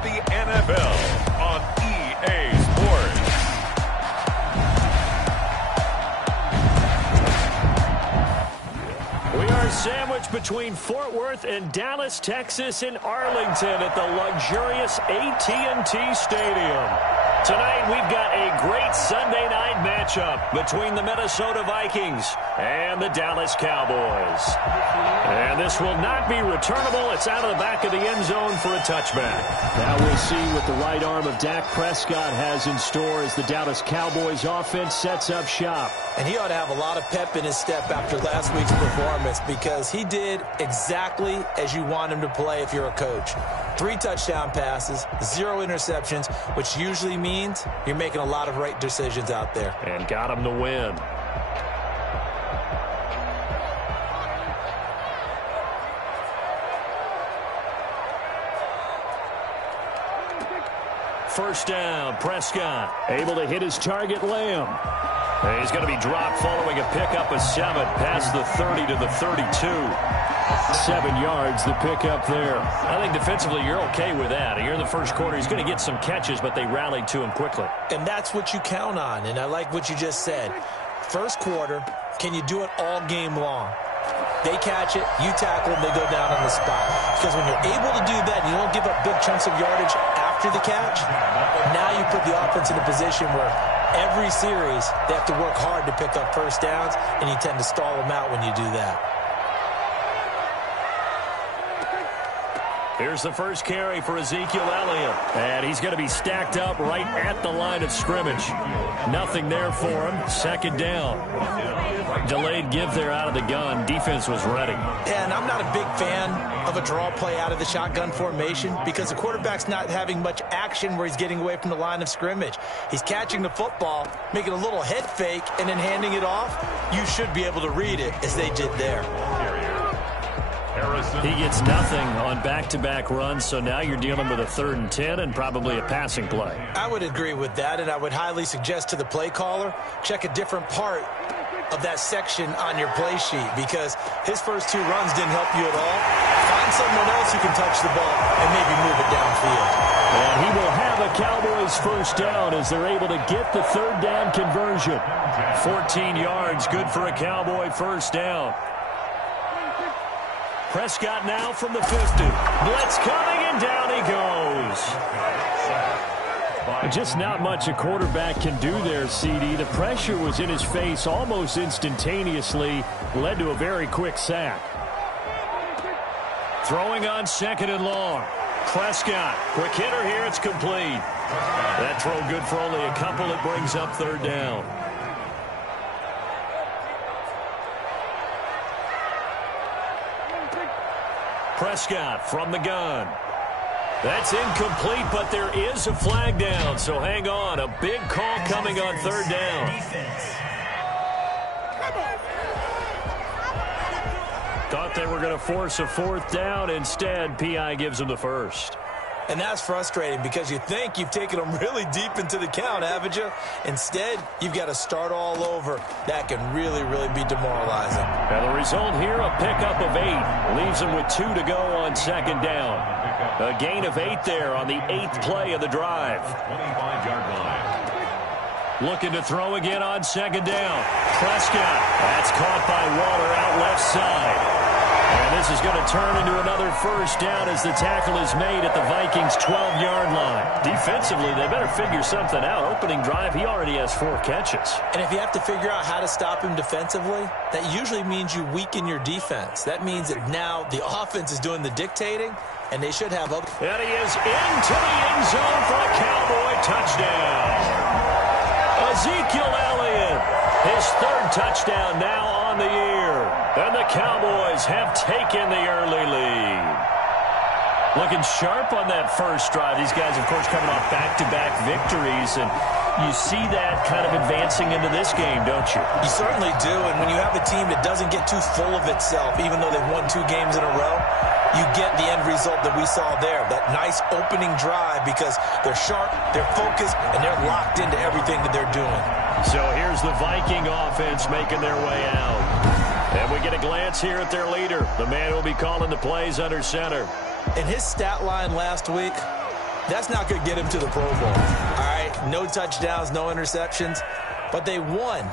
about the NFL on EA Sports. We are sandwiched between Fort Worth and Dallas, Texas, and Arlington at the luxurious AT&T Stadium. Tonight, we've got a great Sunday night matchup between the Minnesota Vikings and the Dallas Cowboys. And this will not be returnable. It's out of the back of the end zone for a touchback. Now we'll see what the right arm of Dak Prescott has in store as the Dallas Cowboys offense sets up shop. And he ought to have a lot of pep in his step after last week's performance because he did exactly as you want him to play if you're a coach. 3 touchdown passes, 0 interceptions, which usually means you're making a lot of right decisions out there. And got him to win. First down, Prescott able to hit his target, Lamb. And he's going to be dropped following a pickup of 7 past the 30 to the 32. 7 yards, the pickup there. I think defensively you're okay with that. Here in the first quarter, he's going to get some catches, but they rallied to him quickly. And that's what you count on, and I like what you just said. First quarter, can you do it all game long? They catch it, you tackle them, they go down on the spot. Because when you're able to do that and you don't give up big chunks of yardage after the catch, now you put the offense in a position where every series they have to work hard to pick up first downs, and you tend to stall them out when you do that. Here's the first carry for Ezekiel Elliott. And he's going to be stacked up right at the line of scrimmage. Nothing there for him. Second down. Delayed give there out of the gun. Defense was ready. Yeah, and I'm not a big fan of a draw play out of the shotgun formation because the quarterback's not having much action where he's getting away from the line of scrimmage. He's catching the football, making a little head fake, and then handing it off. You should be able to read it as they did there. He gets nothing on back-to-back runs, so now you're dealing with a 3rd and 10 and probably a passing play. I would agree with that, and I would highly suggest to the play caller, check a different part of that section on your play sheet because his first 2 runs didn't help you at all. Find someone else who can touch the ball and maybe move it downfield. And he will have a Cowboys first down as they're able to get the 3rd down conversion. 14 yards, good for a Cowboy first down. Prescott now from the 50. Blitz coming, and down he goes. Just not much a quarterback can do there, CD. The pressure was in his face almost instantaneously, led to a very quick sack. Throwing on 2nd and long. Prescott, quick hitter here, it's complete. That throw good for only a couple. It brings up 3rd down. Prescott from the gun. That's incomplete, but there is a flag down, so hang on. A big call coming on 3rd down. Thought they were going to force a 4th down. Instead, P.I. gives them the first. And that's frustrating because you think you've taken them really deep into the count, haven't you? Instead, you've got to start all over. That can really, really be demoralizing. Now the result here, a pickup of 8. Leaves them with 2 to go on 2nd down. A gain of 8 there on the 8th play of the drive. 25-yard line. Looking to throw again on 2nd down. Prescott. That's caught by Waller out left side. And this is going to turn into another first down as the tackle is made at the Vikings' 12-yard line. Defensively, they better figure something out. Opening drive, he already has 4 catches. And if you have to figure out how to stop him defensively, that usually means you weaken your defense. That means that now the offense is doing the dictating, and they should have other... And he is into the end zone for a Cowboy touchdown. Ezekiel Elliott, his 3rd touchdown now on the year. And the Cowboys have taken the early lead. Looking sharp on that first drive. These guys, of course, coming off back-to-back victories, and you see that kind of advancing into this game, don't you? You certainly do, and when you have a team that doesn't get too full of itself, even though they've won 2 games in a row, you get the end result that we saw there, that nice opening drive because they're sharp, they're focused, and they're locked into everything that they're doing. So here's the Viking offense making their way out. And we get a glance here at their leader, the man who will be calling the plays under center. In his stat line last week, That's not going to get him to the Pro Bowl. All right, no touchdowns, no interceptions, but they won.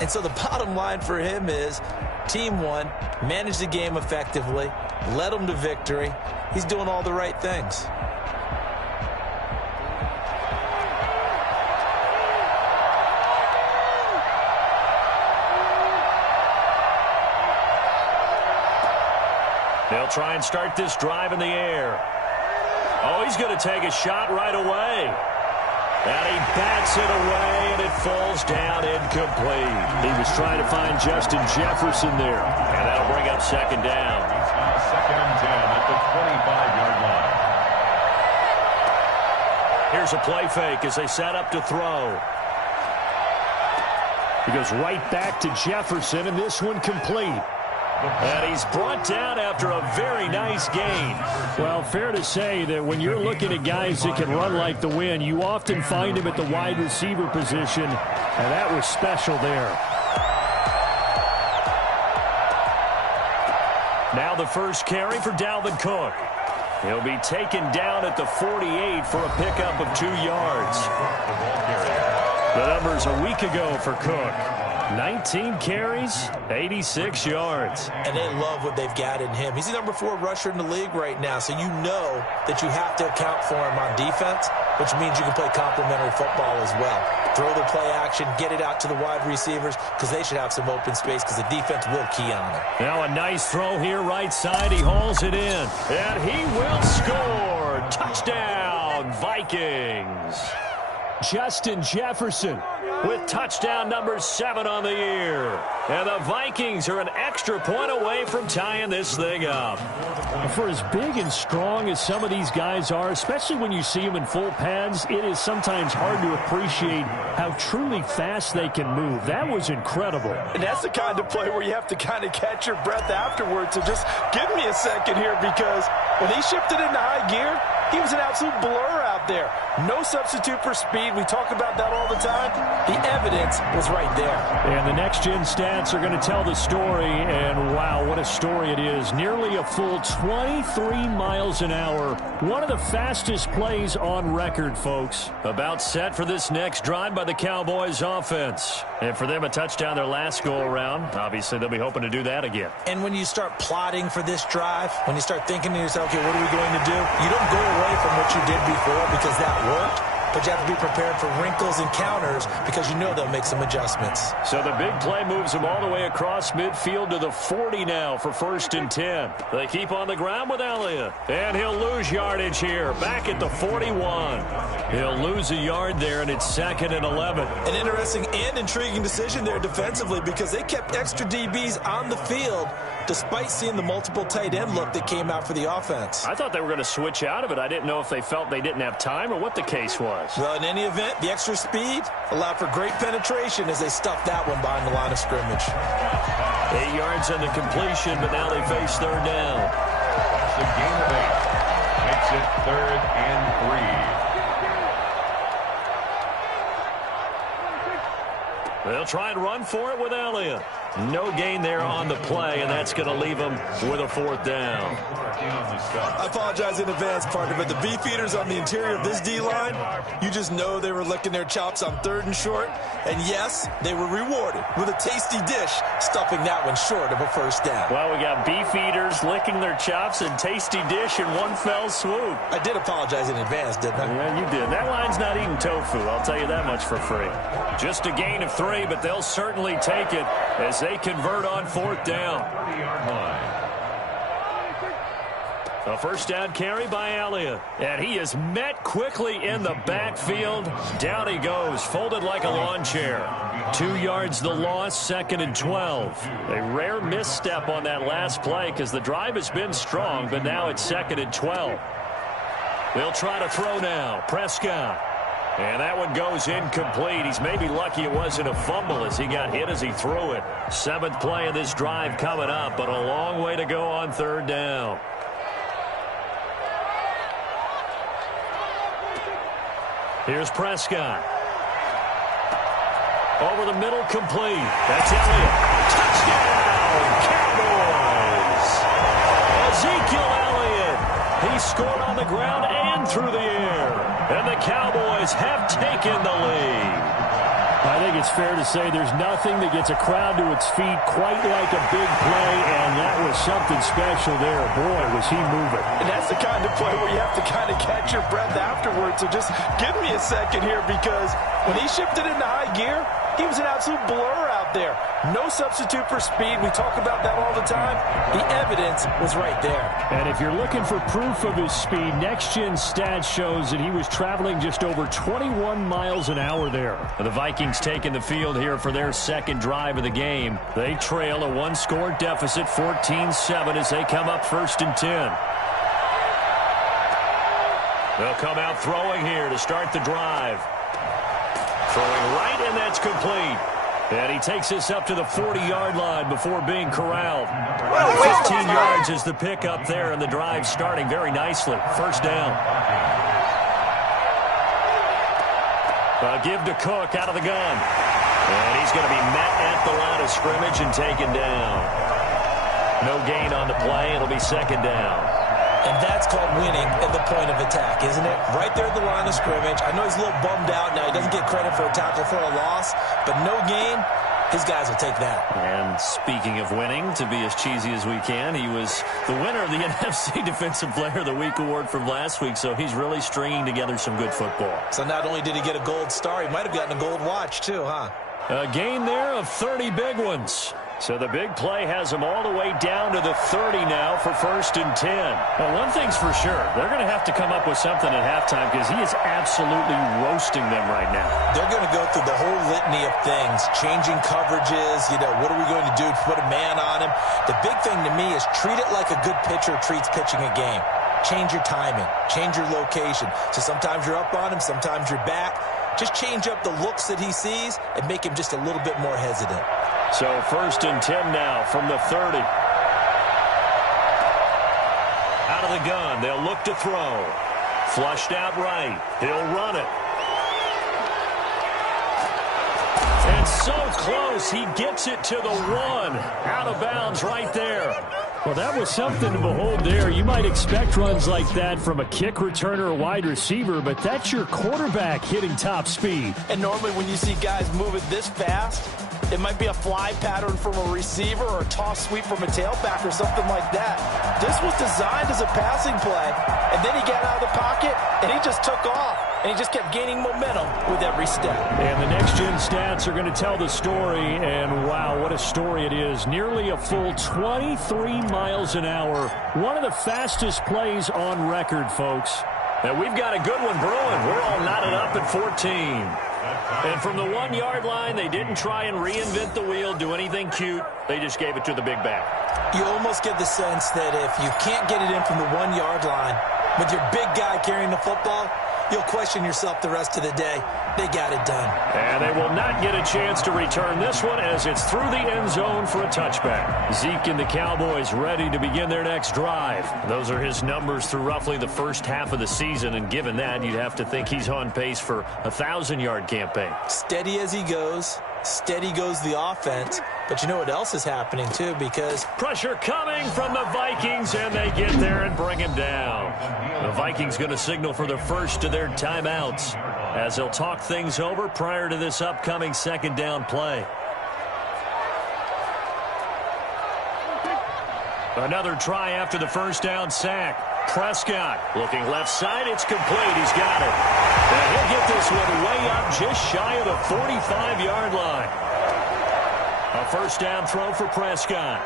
And so the bottom line for him is team won, managed the game effectively, led them to victory. He's doing all the right things. They'll try and start this drive in the air. Oh, he's going to take a shot right away. And he bats it away, and it falls down incomplete. He was trying to find Justin Jefferson there. And that'll bring up second down. Second and 10 at the 25-yard line. Here's a play fake as they set up to throw. He goes right back to Jefferson, and this one complete. And he's brought down after a very nice gain. Well, fair to say that when you're looking at guys that can run like the wind, you often find him at the wide receiver position, and that was special there. Now the first carry for Dalvin Cook. He'll be taken down at the 48 for a pickup of 2 yards. The numbers a week ago for Cook. 19 carries, 86 yards. And they love what they've got in him. He's the number 4 rusher in the league right now, so you know that you have to account for him on defense, which means you can play complementary football as well. Throw the play action, get it out to the wide receivers, because they should have some open space, because the defense will key on it. Now a nice throw here, right side. He hauls it in, and he will score. Touchdown, Vikings. Justin Jefferson with touchdown number 7 on the year. And the Vikings are an extra point away from tying this thing up. For as big and strong as some of these guys are, especially when you see them in full pads, it is sometimes hard to appreciate how truly fast they can move. That was incredible. And that's the kind of play where you have to kind of catch your breath afterwards. So just give me a second here, because when he shifted into high gear, he was an absolute blur out there. No substitute for speed. We talk about that all the time. The evidence was right there. And the next-gen stats are going to tell the story, and wow, what a story it is. Nearly a full 23 miles an hour. One of the fastest plays on record, folks. About set for this next drive by the Cowboys offense. And for them, a touchdown their last go-around. Obviously, they'll be hoping to do that again. And when you start plotting for this drive, when you start thinking to yourself, okay, what are we going to do? You don't go away from what you did before because that worked. But you have to be prepared for wrinkles and counters because you know they'll make some adjustments. So the big play moves them all the way across midfield to the 40 now for 1st and 10. They keep on the ground with Elliott. And he'll lose yardage here, back at the 41. He'll lose a yard there, and it's 2nd and 11. An interesting and intriguing decision there defensively, because they kept extra DBs on the field despite seeing the multiple tight end look that came out for the offense. I thought they were going to switch out of it. I didn't know if they felt they didn't have time or what the case was. Well, in any event, the extra speed allowed for great penetration as they stuffed that one behind the line of scrimmage. 8 yards on the completion, but now they face 3rd down. It's a gain of 8. Makes it 3rd and 3. They'll try and run for it with Elliott. No gain there on the play, and that's going to leave them with a 4th down. I apologize in advance, partner, but the beefeaters on the interior of this D-line, you just know they were licking their chops on 3rd and short. And yes, they were rewarded with a tasty dish, stuffing that one short of a 1st down. Well, we got beefeaters licking their chops and tasty dish in one fell swoop. I did apologize in advance, didn't I? Yeah, you did. That line's not eating tofu, I'll tell you that much for free. Just a gain of 3, but they'll certainly take it as they convert on 4th down. A 1st down carry by Elliott. And he is met quickly in the backfield. Down he goes, folded like a lawn chair. 2 yards the loss, 2nd and 12. A rare misstep on that last play because the drive has been strong, but now it's 2nd and 12. They'll try to throw now. Prescott. And that one goes incomplete. He's maybe lucky it wasn't a fumble as he got hit as he threw it. 7th play of this drive coming up, but a long way to go on 3rd down. Here's Prescott. Over the middle, complete. That's Elliott. Touchdown, Cowboys! Ezekiel Elliott He scored on the ground and through the air. And the Cowboys have taken the lead. I think it's fair to say there's nothing that gets a crowd to its feet quite like a big play, and that was something special there. Boy, was he moving. And that's the kind of play where you have to kind of catch your breath afterwards. So just give me a second here, because when he shifted into high gear, he was an absolute blur out there. No substitute for speed. We talk about that all the time. The evidence was right there. And if you're looking for proof of his speed, Next Gen Stats shows that he was traveling just over 21 miles an hour there. The Vikings taking the field here for their second drive of the game. They trail a one-score deficit, 14-7, as they come up 1st and 10. They'll come out throwing here to start the drive. Throwing right, and that's complete. And he takes this up to the 40-yard line before being corralled. 15 yards is the pickup there, and the drive starting very nicely. 1st down. A give to Cook out of the gun. And he's going to be met at the line of scrimmage and taken down. No gain on the play. It'll be 2nd down. And that's called winning at the point of attack, isn't it? Right there at the line of scrimmage. I know he's a little bummed out now. He doesn't get credit for a tackle for a loss, but no gain, his guys will take that. And speaking of winning, to be as cheesy as we can, he was the winner of the NFC Defensive Player of the Week award from last week, so he's really stringing together some good football. So not only did he get a gold star, he might have gotten a gold watch too, huh? A gain there of 30 big ones. So the big play has them all the way down to the 30 now for 1st and 10. Well, one thing's for sure. They're going to have to come up with something at halftime, because he is absolutely roasting them right now. They're going to go through the whole litany of things, changing coverages, what are we going to do to put a man on him? The big thing to me is treat it like a good pitcher treats pitching a game. Change your timing, change your location. So sometimes you're up on him, sometimes you're back. Just change up the looks that he sees and make him just a little bit more hesitant. So 1st and 10 now from the 30. Out of the gun, they'll look to throw. Flushed out right. He'll run it. And so close, he gets it to the 1. Out of bounds right there. Well, that was something to behold there. You might expect runs like that from a kick returner or wide receiver, but that's your quarterback hitting top speed. And normally when you see guys moving this fast, it might be a fly pattern from a receiver or a toss sweep from a tailback or something like that. This was designed as a passing play, and then he got out of the pocket, and he just took off, and he just kept gaining momentum with every step. And the Next Gen Stats are going to tell the story, and wow, what a story it is. Nearly a full 23 miles an hour. One of the fastest plays on record, folks. And we've got a good one brewing. We're all knotted up at 14. And from the 1-yard line, they didn't try and reinvent the wheel, do anything cute. They just gave it to the big back. You almost get the sense that if you can't get it in from the 1-yard line with your big guy carrying the football, you'll question yourself the rest of the day. They got it done. And they will not get a chance to return this one, as it's through the end zone for a touchback. Zeke and the Cowboys ready to begin their next drive. Those are his numbers through roughly the first half of the season, and given that, you'd have to think he's on pace for a 1,000-yard campaign. Steady as he goes. Steady goes the offense. But you know what else is happening, too, because pressure coming from the Vikings, and they get there and bring him down. The Vikings going to signal for the first of their timeouts as they'll talk things over prior to this upcoming 2nd down play. Another try after the 1st down sack. Prescott looking left side. It's complete. He's got it. And he'll get this one way up just shy of the 45-yard line. A 1st down throw for Prescott.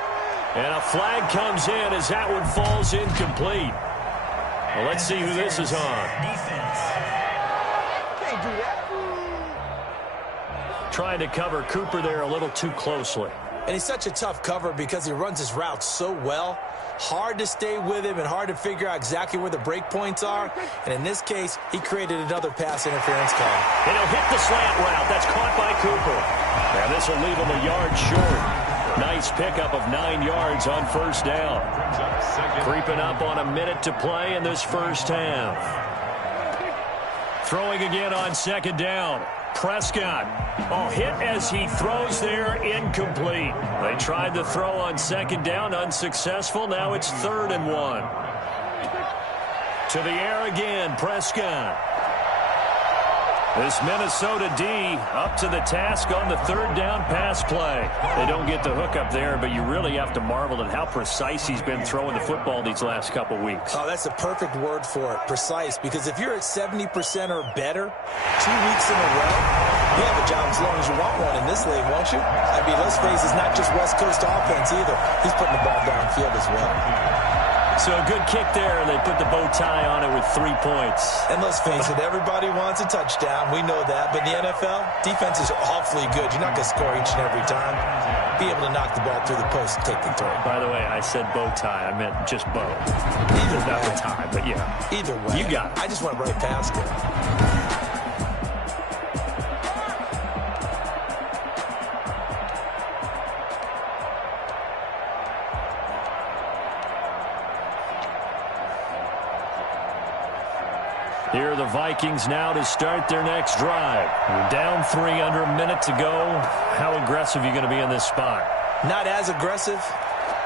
And a flag comes in as that one falls incomplete. Well, let's see who this is on. Trying to cover Cooper there a little too closely. And he's such a tough cover because he runs his routes so well. Hard to stay with him and hard to figure out exactly where the break points are. And in this case, he created another pass interference call. And he'll hit the slant route. That's caught by Cooper. And this will leave him a yard short. Nice pickup of 9 yards on 1st down. Creeping up on a minute to play in this first half. Throwing again on 2nd down. Prescott. Oh, hit as he throws there, incomplete. They tried to throw on 2nd down, unsuccessful. Now it's 3rd and 1. To the air again, Prescott. This Minnesota D up to the task on the third down pass play. They don't get the hook up there, but you really have to marvel at how precise he's been throwing the football these last couple weeks. Oh, that's a perfect word for it, precise, because if you're at 70% or better 2 weeks in a row, you have a job as long as you want one in this league, won't you? I mean, let's face it, it's not just West Coast offense either. He's putting the ball downfield as well. So a good kick there. They put the bow tie on it with 3 points. And let's face it, everybody wants a touchdown. We know that. But in the NFL, defenses are awfully good. You're not going to score each and every time. Be able to knock the ball through the post and take the throw. By the way, I said bow tie. I meant just bow. Either not way. the tie, but yeah. Either way. You got it. I just went right past it. Here are the Vikings now to start their next drive. You're down 3 under a minute to go. How aggressive are you going to be in this spot? Not as aggressive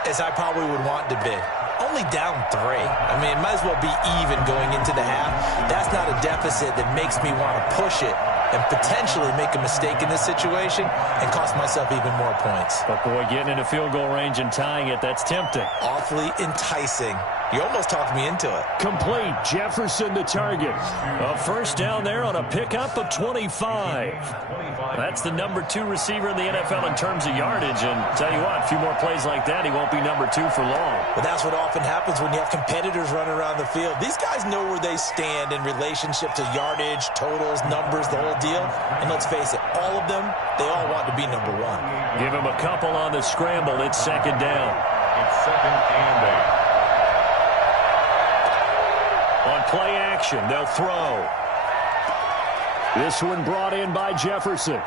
as I probably would want to be. Only down 3. I mean, it might as well be even going into the half. That's not a deficit that makes me want to push it and potentially make a mistake in this situation and cost myself even more points. But, boy, getting into field goal range and tying it, that's tempting. Awfully enticing. You almost talked me into it. Complete. Jefferson the target. A first down there on a pickup of 25. That's the number 2 receiver in the NFL in terms of yardage. And tell you what, a few more plays like that, he won't be number 2 for long. But that's what often happens when you have competitors running around the field. These guys know where they stand in relationship to yardage, totals, numbers, the whole deal. And let's face it, all of them, they all want to be number 1. Give him a couple on the scramble. It's second down. It's second and 8. On play action, they'll throw. This one brought in by Jefferson.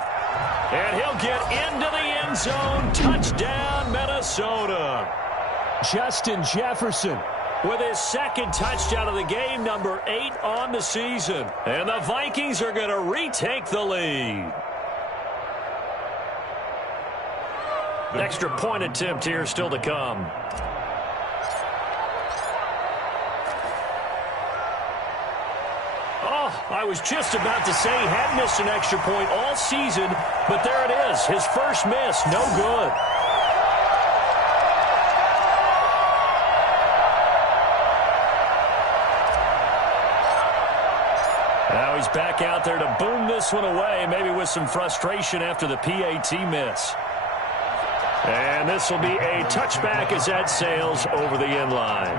And he'll get into the end zone. Touchdown, Minnesota. Justin Jefferson with his second touchdown of the game, number 8 on the season. And the Vikings are going to retake the lead. An extra point attempt here still to come. I was just about to say he had missed an extra point all season, but there it is. His first miss, no good. Now he's back out there to boom this one away, maybe with some frustration after the PAT miss. And this will be a touchback as that sails over the end line.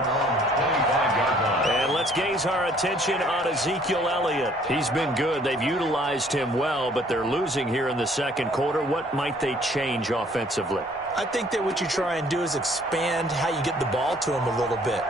And let's gaze our attention on Ezekiel Elliott. He's been good. They've utilized him well, but they're losing here in the second quarter. What might they change offensively? I think that what you try and do is expand how you get the ball to him a little bit.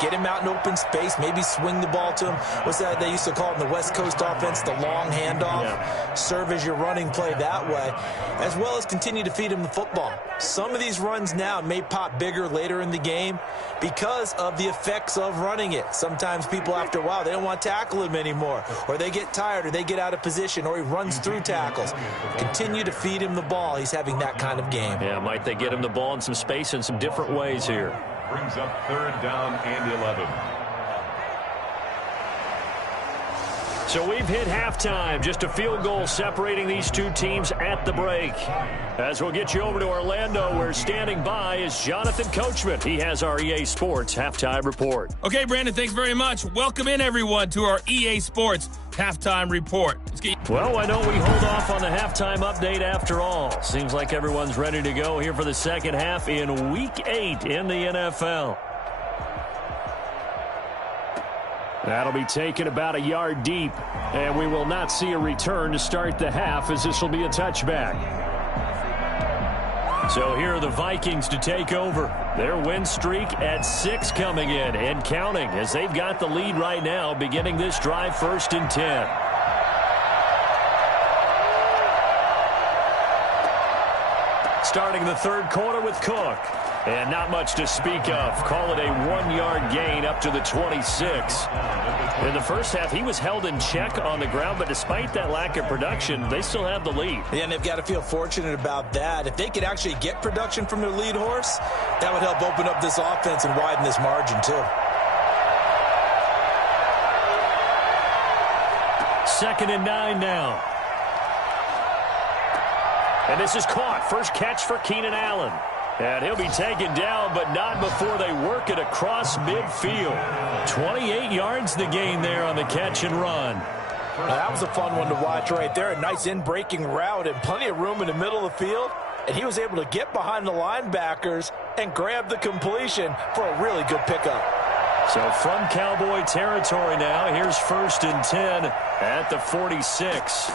Get him out in open space, maybe swing the ball to him. What's that they used to call it in the West Coast offense, the long handoff? Yeah. Serve as your running play that way, as well as continue to feed him the football. Some of these runs now may pop bigger later in the game because of the effects of running it. Sometimes people, after a while, they don't want to tackle him anymore, or they get tired, or they get out of position, or he runs through tackles. Continue to feed him the ball. He's having that kind of game. Yeah, might they get him the ball in some space in some different ways here? Brings up third down and 11. So we've hit halftime. Just a field goal separating these two teams at the break. As we'll get you over to Orlando, where standing by is Jonathan Coachman. He has our EA Sports Halftime Report. Okay, Brandon, thanks very much. Welcome in, everyone, to our EA Sports Halftime Report. Well, why don't we hold off on the halftime update after all? Seems like everyone's ready to go here for the second half in Week 8 in the NFL. That'll be taken about a yard deep, and we will not see a return to start the half, as this will be a touchback. So here are the Vikings to take over. Their win streak at 6 coming in and counting, as they've got the lead right now, beginning this drive 1st and 10. Starting the third quarter with Cook. And not much to speak of. Call it a 1-yard gain up to the 26. In the first half, he was held in check on the ground, but despite that lack of production, they still have the lead. Yeah, and they've got to feel fortunate about that. If they could actually get production from their lead horse, that would help open up this offense and widen this margin, too. 2nd and 9 now. And this is caught. First catch for Keenan Allen. And he'll be taken down, but not before they work it across midfield. 28 yards the gain there on the catch and run. Now, that was a fun one to watch right there. A nice in-breaking route and plenty of room in the middle of the field. And he was able to get behind the linebackers and grab the completion for a really good pickup. So from Cowboy territory now, here's 1st and 10 at the 46.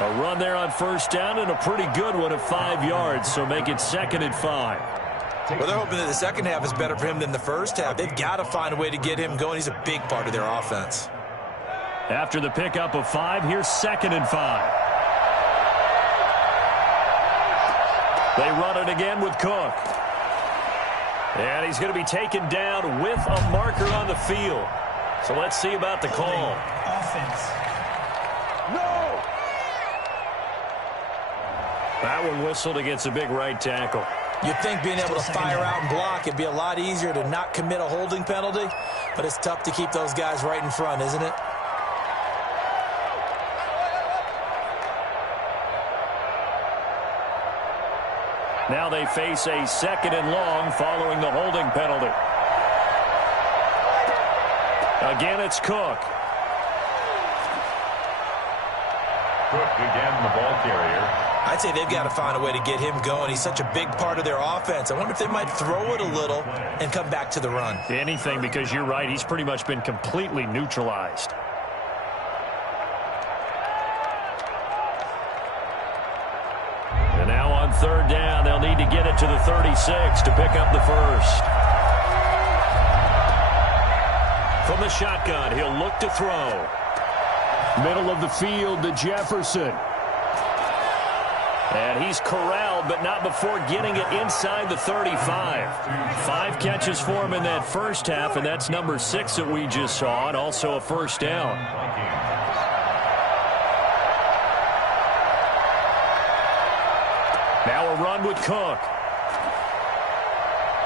A run there on 1st down and a pretty good one of 5 yards, so make it 2nd and 5. Well, they're hoping that the second half is better for him than the first half. They've got to find a way to get him going. He's a big part of their offense. After the pickup of 5, here's 2nd and 5. They run it again with Cook. And he's going to be taken down with a marker on the field. So let's see about the call. Offense. That one whistled against a big right tackle. You'd think being able to fire out and block it'd be a lot easier to not commit a holding penalty, but it's tough to keep those guys right in front, isn't it? Now they face a 2nd and long following the holding penalty. Again, it's Cook. Cook again, the ball carrier. I'd say they've got to find a way to get him going. He's such a big part of their offense. I wonder if they might throw it a little and come back to the run. Anything, because you're right. He's pretty much been completely neutralized. And now on 3rd down, they'll need to get it to the 36 to pick up the first. From the shotgun, he'll look to throw. Middle of the field to Jefferson. And he's corralled, but not before getting it inside the 35. 5 catches for him in that first half, and that's number 6 that we just saw, and also a 1st down. Now a run with Cook.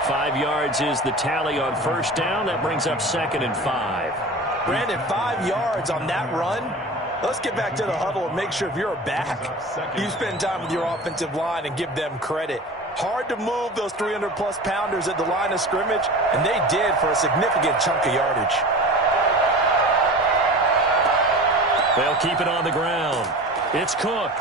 5 yards is the tally on 1st down. That brings up 2nd and 5. Brandon, 5 yards on that run. Let's get back to the huddle and make sure if you're a back, you spend time with your offensive line and give them credit. Hard to move those 300-plus pounders at the line of scrimmage, and they did for a significant chunk of yardage. They'll keep it on the ground. It's Cook.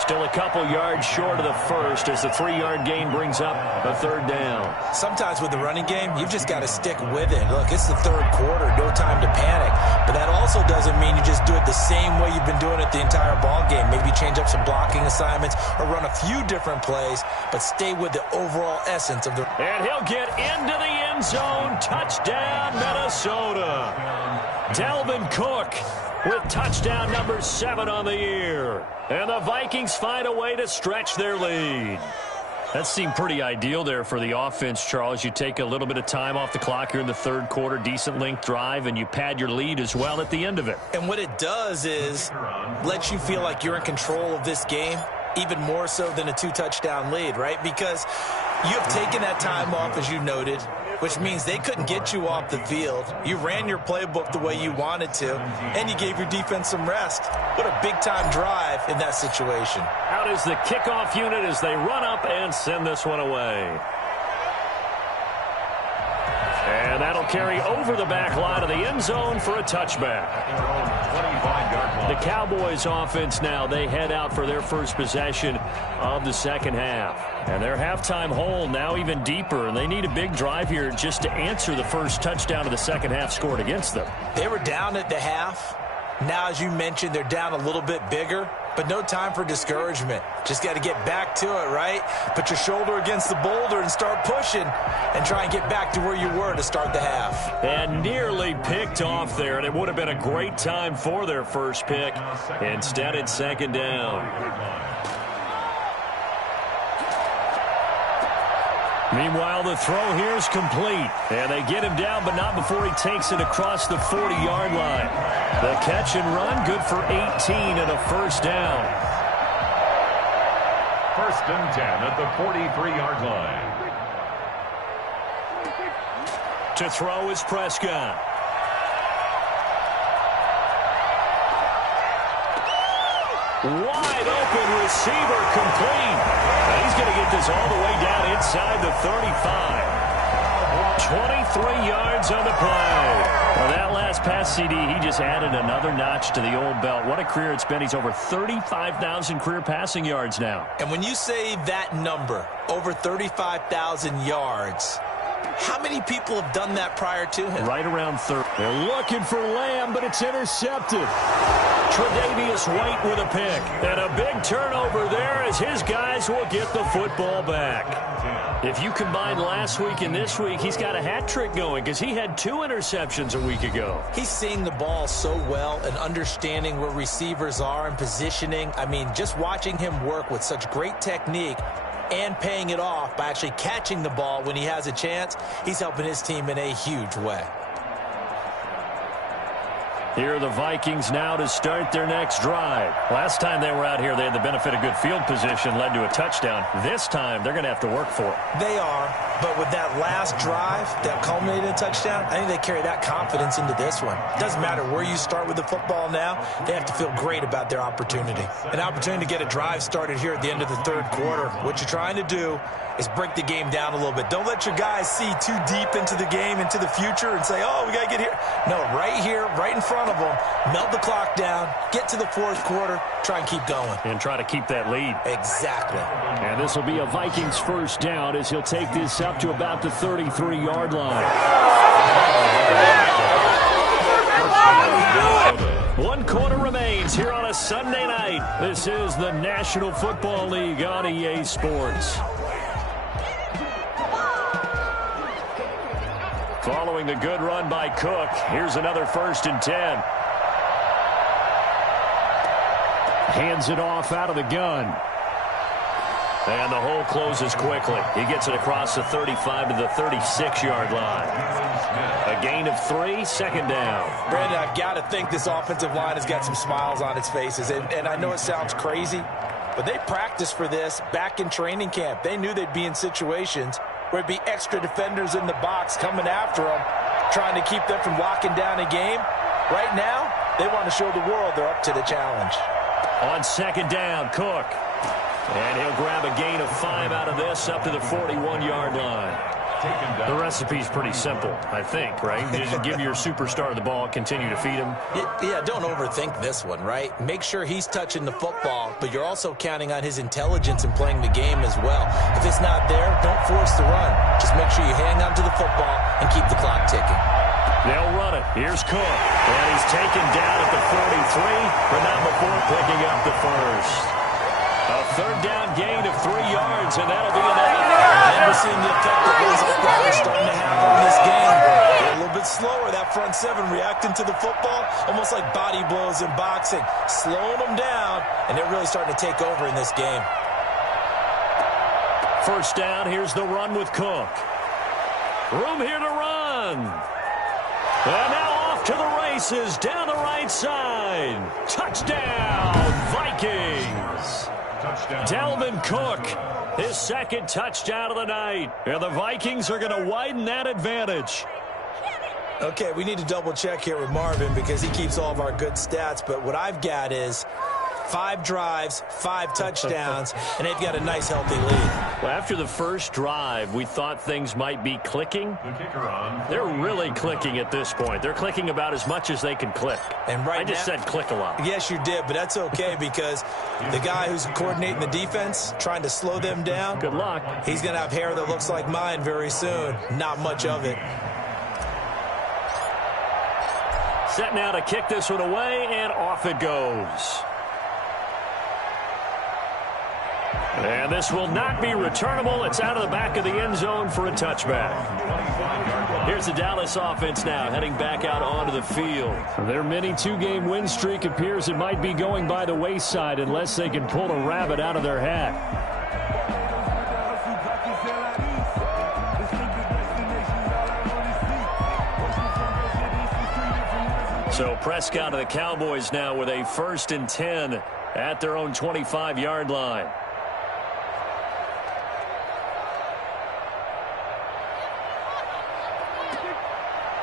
Still a couple yards short of the first as the 3-yard gain brings up a 3rd down. Sometimes with the running game, you've just got to stick with it. Look, it's the 3rd quarter, no time to panic. But that also doesn't mean you just do it the same way you've been doing it the entire ball game. Maybe change up some blocking assignments or run a few different plays, but stay with the overall essence of the... And he'll get into the end zone. Touchdown, Minnesota. Dalvin Cook with touchdown number 7 on the year. And the Vikings find a way to stretch their lead. That seemed pretty ideal there for the offense, Charles. You take a little bit of time off the clock here in the 3rd quarter, decent length drive, and you pad your lead as well at the end of it. And what it does is let you feel like you're in control of this game, even more so than a 2-touchdown lead, right? Because you have taken that time off, as you noted, which means they couldn't get you off the field. You ran your playbook the way you wanted to, and you gave your defense some rest. What a big-time drive in that situation. Out is the kickoff unit as they run up and send this one away. And that'll carry over the back line of the end zone for a touchback. The Cowboys offense now, they head out for their first possession of the 2nd half. And their halftime hole now even deeper, and they need a big drive here just to answer the first touchdown of the 2nd half scored against them. They were down at the half. Now, as you mentioned, they're down a little bit bigger, but no time for discouragement. Just got to get back to it, right? Put your shoulder against the boulder and start pushing and try and get back to where you were to start the half. And nearly picked off there, and it would have been a great time for their first pick. Instead, it's 2nd down. Meanwhile, the throw here is complete. And they get him down, but not before he takes it across the 40-yard line. The catch and run, good for 18 and a 1st down. 1st and 10 at the 43-yard line. To throw is Prescott. Wide open receiver complete. And he's going to get this all the way down inside the 35. 23 yards on the play. Well, that last pass, CD, he just added another notch to the old belt. What a career it's been. He's over 35,000 career passing yards now. And when you say that number, over 35,000 yards, how many people have done that prior to him? Right around 30. They're looking for Lamb, but it's intercepted. Tre'Davious White with a pick. And a big turnover there as his guys will get the football back. If you combine last week and this week, he's got a hat trick going because he had 2 interceptions a week ago. He's seeing the ball so well and understanding where receivers are and positioning. I mean, just watching him work with such great technique and paying it off by actually catching the ball when he has a chance, he's helping his team in a huge way. Here are the Vikings now to start their next drive. Last time they were out here, they had the benefit of good field position, led to a touchdown. This time, they're going to have to work for it. They are, but with that last drive that culminated in a touchdown, I think they carry that confidence into this one. Doesn't matter where you start with the football now, they have to feel great about their opportunity. An opportunity to get a drive started here at the end of the third quarter. What you're trying to do is break the game down a little bit. Don't let your guys see too deep into the game, into the future, and say, oh, we got to get here. No, right here, right in front of them, melt the clock down, get to the fourth quarter, try and keep going. And try to keep that lead. Exactly. And this will be a Vikings first down as he'll take this up to about the 33-yard line. 1 quarter remains here on a Sunday night. This is the National Football League on EA Sports. Following a good run by Cook, here's another 1st and 10. Hands it off out of the gun. And the hole closes quickly. He gets it across the 35 to the 36-yard line. A gain of 3, 2nd down. Brandon, I've got to think this offensive line has got some smiles on its faces. And I know it sounds crazy, but they practiced for this back in training camp. They knew they'd be in situations where it'd be extra defenders in the box coming after them, trying to keep them from locking down a game. Right now, they want to show the world they're up to the challenge. On 2nd down, Cook. And he'll grab a gain of 5 out of this up to the 41-yard line. The recipe's pretty simple, I think, right? Just give your superstar the ball, continue to feed him. Yeah, don't overthink this one, right? Make sure he's touching the football, but you're also counting on his intelligence in playing the game as well. If it's not there, don't force the run. Just make sure you hang on to the football and keep the clock ticking. They'll run it. Here's Cook. And he's taken down at the 43, but not before picking up the first. A 3rd down gain of 3 yards, and that'll be enough. Never seen the effect that those offenses are starting to have on this game. They're a little bit slower, that front 7 reacting to the football, almost like body blows in boxing, slowing them down, and they're really starting to take over in this game. 1st down, here's the run with Cook. Room here to run. And now off to the races, down the right side. Touchdown, Vikings. Dalvin Cook, his 2nd touchdown of the night. And the Vikings are going to widen that advantage. Okay, we need to double check here with Marvin because he keeps all of our good stats. But what I've got is 5 drives, 5 touchdowns, and they've got a nice, healthy lead. Well, after the first drive, we thought things might be clicking. They're really clicking at this point. They're clicking about as much as they can click. And right I just said click a lot. Yes, you did, but that's okay because the guy who's coordinating the defense, trying to slow them down, good luck. He's going to have hair that looks like mine very soon. Not much of it. Set now to kick this one away, and off it goes. And this will not be returnable. It's out of the back of the end zone for a touchback. Here's the Dallas offense now heading back out onto the field. Their mini 2-game win streak appears it might be going by the wayside unless they can pull a rabbit out of their hat. So Prescott of the Cowboys now with a 1st and 10 at their own 25-yard line.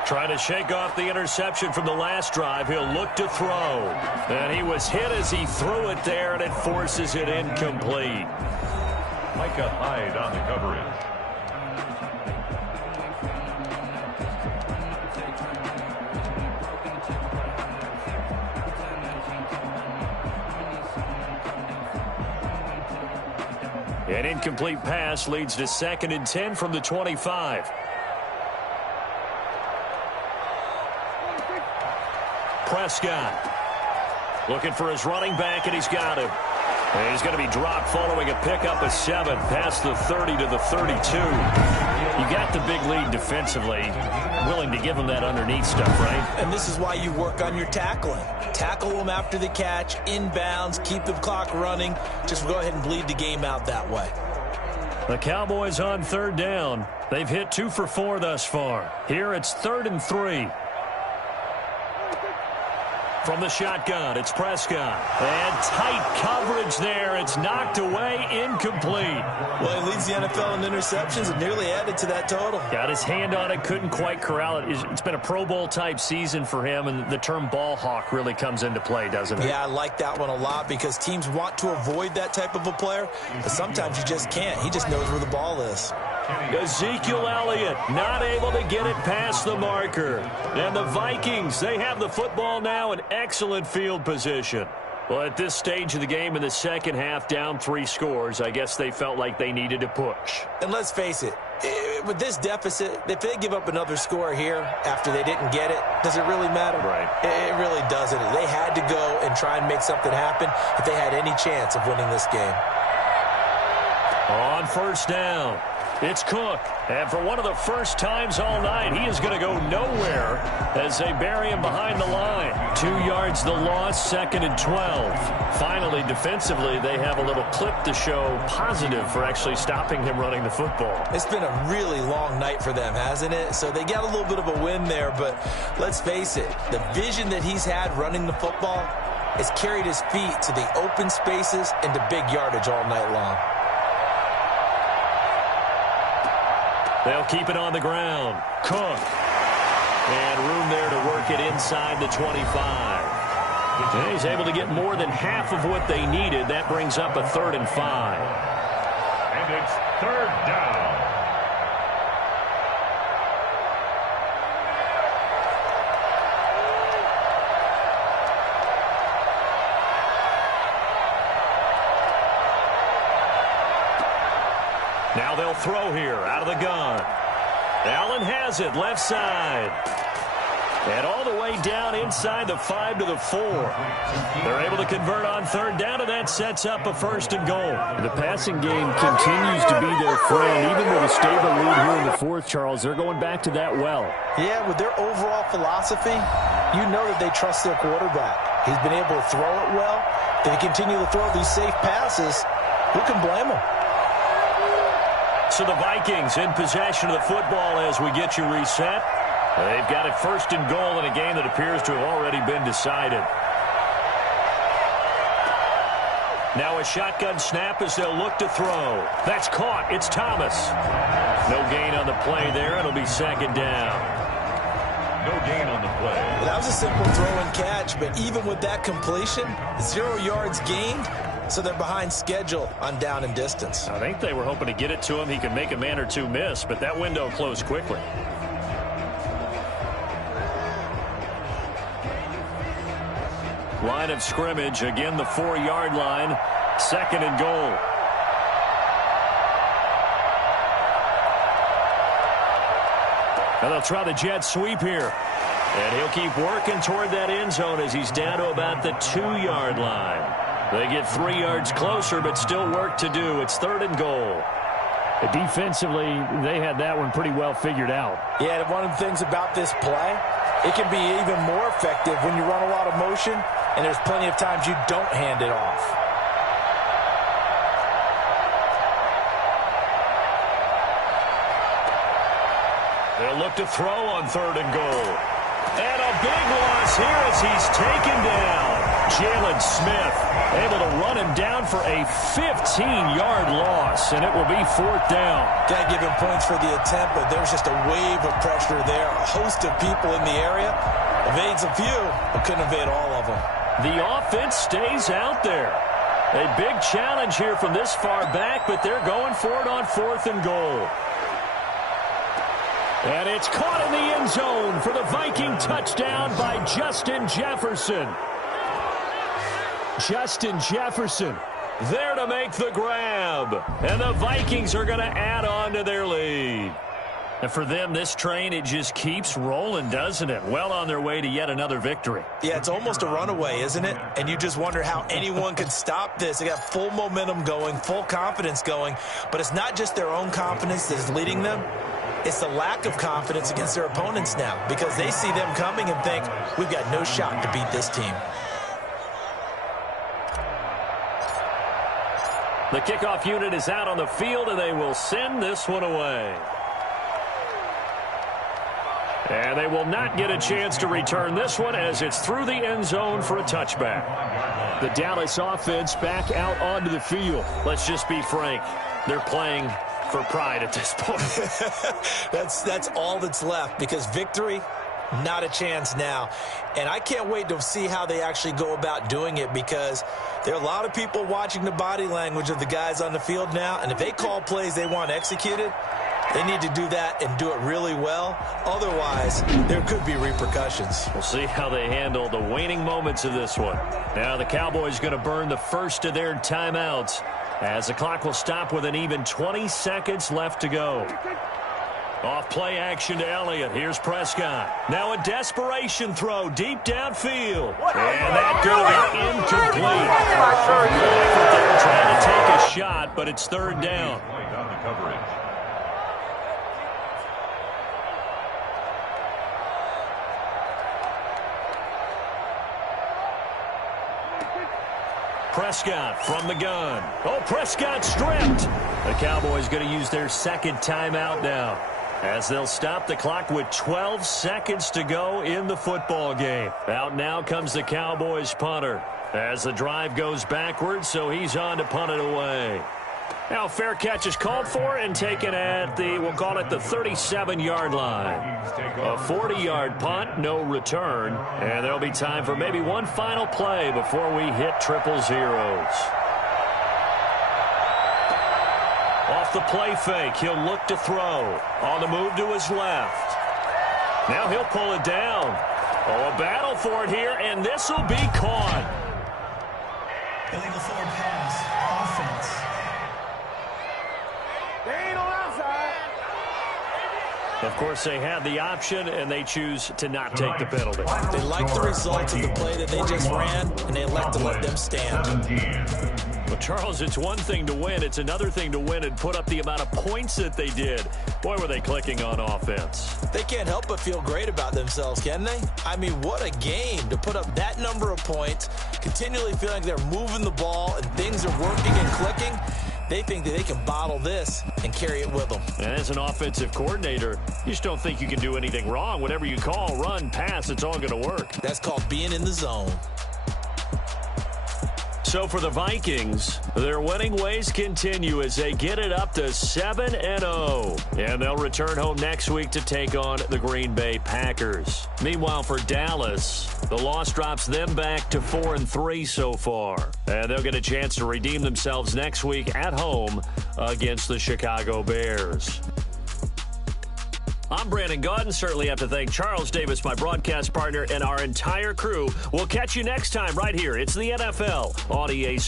Trying to shake off the interception from the last drive. He'll look to throw. And he was hit as he threw it there, and it forces it incomplete. Micah Hyde on the coverage. An incomplete pass leads to 2nd and 10 from the 25. Prescott looking for his running back, and he's got him. And he's going to be dropped following a pickup of 7 past the 30 to the 32. You got the big lead defensively. Willing to give him that underneath stuff, right? And this is why you work on your tackling. Tackle them after the catch, inbounds, keep the clock running. Just go ahead and bleed the game out that way. The Cowboys on 3rd down. They've hit 2 for 4 thus far. Here it's 3rd and 3. From the shotgun, it's Prescott. And tight coverage there. It's knocked away, incomplete. Well, he leads the NFL in interceptions and nearly added to that total. Got his hand on it, couldn't quite corral it. It's been a Pro Bowl-type season for him, and the term ball hawk really comes into play, doesn't it? Yeah, I like that one a lot because teams want to avoid that type of a player, but sometimes you just can't. He just knows where the ball is. Ezekiel Elliott not able to get it past the marker. And the Vikings, they have the football now in excellent field position. Well, at this stage of the game in the second half, down 3 scores, I guess they felt like they needed to push. And let's face it, with this deficit, if they give up another score here after they didn't get it, does it really matter? Right. It really doesn't. They had to go and try and make something happen if they had any chance of winning this game. On 1st down, it's Cook. And for one of the first times all night, he is going to go nowhere as they bury him behind the line. 2 yards the loss, 2nd and 12. Finally, defensively, they have a little clip to show positive for actually stopping him running the football. It's been a really long night for them, hasn't it? So they got a little bit of a win there, but let's face it, the vision that he's had running the football has carried his feet to the open spaces and to big yardage all night long. They'll keep it on the ground. Cook. And room there to work it inside the 25. And he's able to get more than half of what they needed. That brings up a 3rd and 5. And it's 3rd down. Now they'll throw here out of the gun. Allen has it left side. And all the way down inside the 5 to the 4. They're able to convert on 3rd down, and that sets up a 1st and goal. The passing game continues to be their friend. Even with a stable lead here in the 4th, Charles, they're going back to that well. Yeah, with their overall philosophy, you know that they trust their quarterback. He's been able to throw it well. If they continue to throw these safe passes, who can blame them? So the Vikings in possession of the football as we get you reset. They've got it 1st and goal in a game that appears to have already been decided. Now a shotgun snap as they'll look to throw. That's caught. It's Thomas. No gain on the play there. It'll be 2nd down. No gain on the play. Well, that was a simple throw and catch, but even with that completion, 0 yards gained. So they're behind schedule on down and distance. I think they were hoping to get it to him. He could make a man or two miss, but that window closed quickly. Line of scrimmage, again the 4-yard line, 2nd and goal. Now they'll try the jet sweep here. And he'll keep working toward that end zone as he's down to about the 2-yard line. They get 3 yards closer, but still work to do. It's 3rd and goal. Defensively, they had that one pretty well figured out. Yeah, and one of the things about this play, it can be even more effective when you run a lot of motion, and there's plenty of times you don't hand it off. They'll look to throw on 3rd and goal. And a big loss here as he's taken down. Jalen Smith able to run him down for a 15-yard loss, and it will be 4th down. Can't give him points for the attempt, but there's just a wave of pressure there. A host of people in the area. Evades a few, but couldn't evade all of them. The offense stays out there. A big challenge here from this far back, but they're going for it on 4th and goal. And it's caught in the end zone for the Viking touchdown by Justin Jefferson. Justin Jefferson there to make the grab. And the Vikings are going to add on to their lead. And for them, this train, it just keeps rolling, doesn't it? Well on their way to yet another victory. Yeah, it's almost a runaway, isn't it? And you just wonder how anyone could stop this. They got full momentum going, full confidence going. But it's not just their own confidence that's leading them. It's the lack of confidence against their opponents now, because they see them coming and think, we've got no shot to beat this team. The kickoff unit is out on the field, and they will send this one away. And they will not get a chance to return this one as it's through the end zone for a touchback. The Dallas offense back out onto the field. Let's just be frank. They're playing for pride at this point. That's all that's left, because victory, not a chance now. And I can't wait to see how they actually go about doing it, because there are a lot of people watching the body language of the guys on the field now, and if they call plays they want executed, they need to do that and do it really well. Otherwise, there could be repercussions. We'll see how they handle the waning moments of this one. Now the Cowboys going to burn the first of their timeouts as the clock will stop with an even 20 seconds left to go. Off play action to Elliott. Here's Prescott. Now a desperation throw deep downfield. And that going to be incomplete. They're trying to take a shot, but it's 3rd down. Prescott from the gun. Oh, Prescott stripped. The Cowboys going to use their second timeout now, as they'll stop the clock with 12 seconds to go in the football game. Out now comes the Cowboys punter as the drive goes backwards, so he's on to punt it away. Now fair catch is called for and taken at the, we'll call it the 37-yard line. A 40-yard punt, no return, and there'll be time for maybe one final play before we hit triple zeros. Off the play fake, he'll look to throw. On the move to his left. Now he'll pull it down. Oh, a battle for it here, and this will be caught. Illegal forward pass, offense. Of course, they had the option, and they choose to not take the penalty. They like the results of the play that they just ran, and they elect to let them stand. Well, Charles, it's one thing to win. It's another thing to win and put up the amount of points that they did. Boy, were they clicking on offense. They can't help but feel great about themselves, can they? I mean, what a game to put up that number of points, continually feeling like they're moving the ball and things are working and clicking. They think that they can bottle this and carry it with them. And as an offensive coordinator, you just don't think you can do anything wrong. Whatever you call, run, pass, it's all going to work. That's called being in the zone. So for the Vikings, their winning ways continue as they get it up to 7-0. And they'll return home next week to take on the Green Bay Packers. Meanwhile, for Dallas, the loss drops them back to 4-3 so far. And they'll get a chance to redeem themselves next week at home against the Chicago Bears. I'm Brandon Gaudin. Certainly have to thank Charles Davis, my broadcast partner, and our entire crew. We'll catch you next time right here. It's the NFL on EA Sports.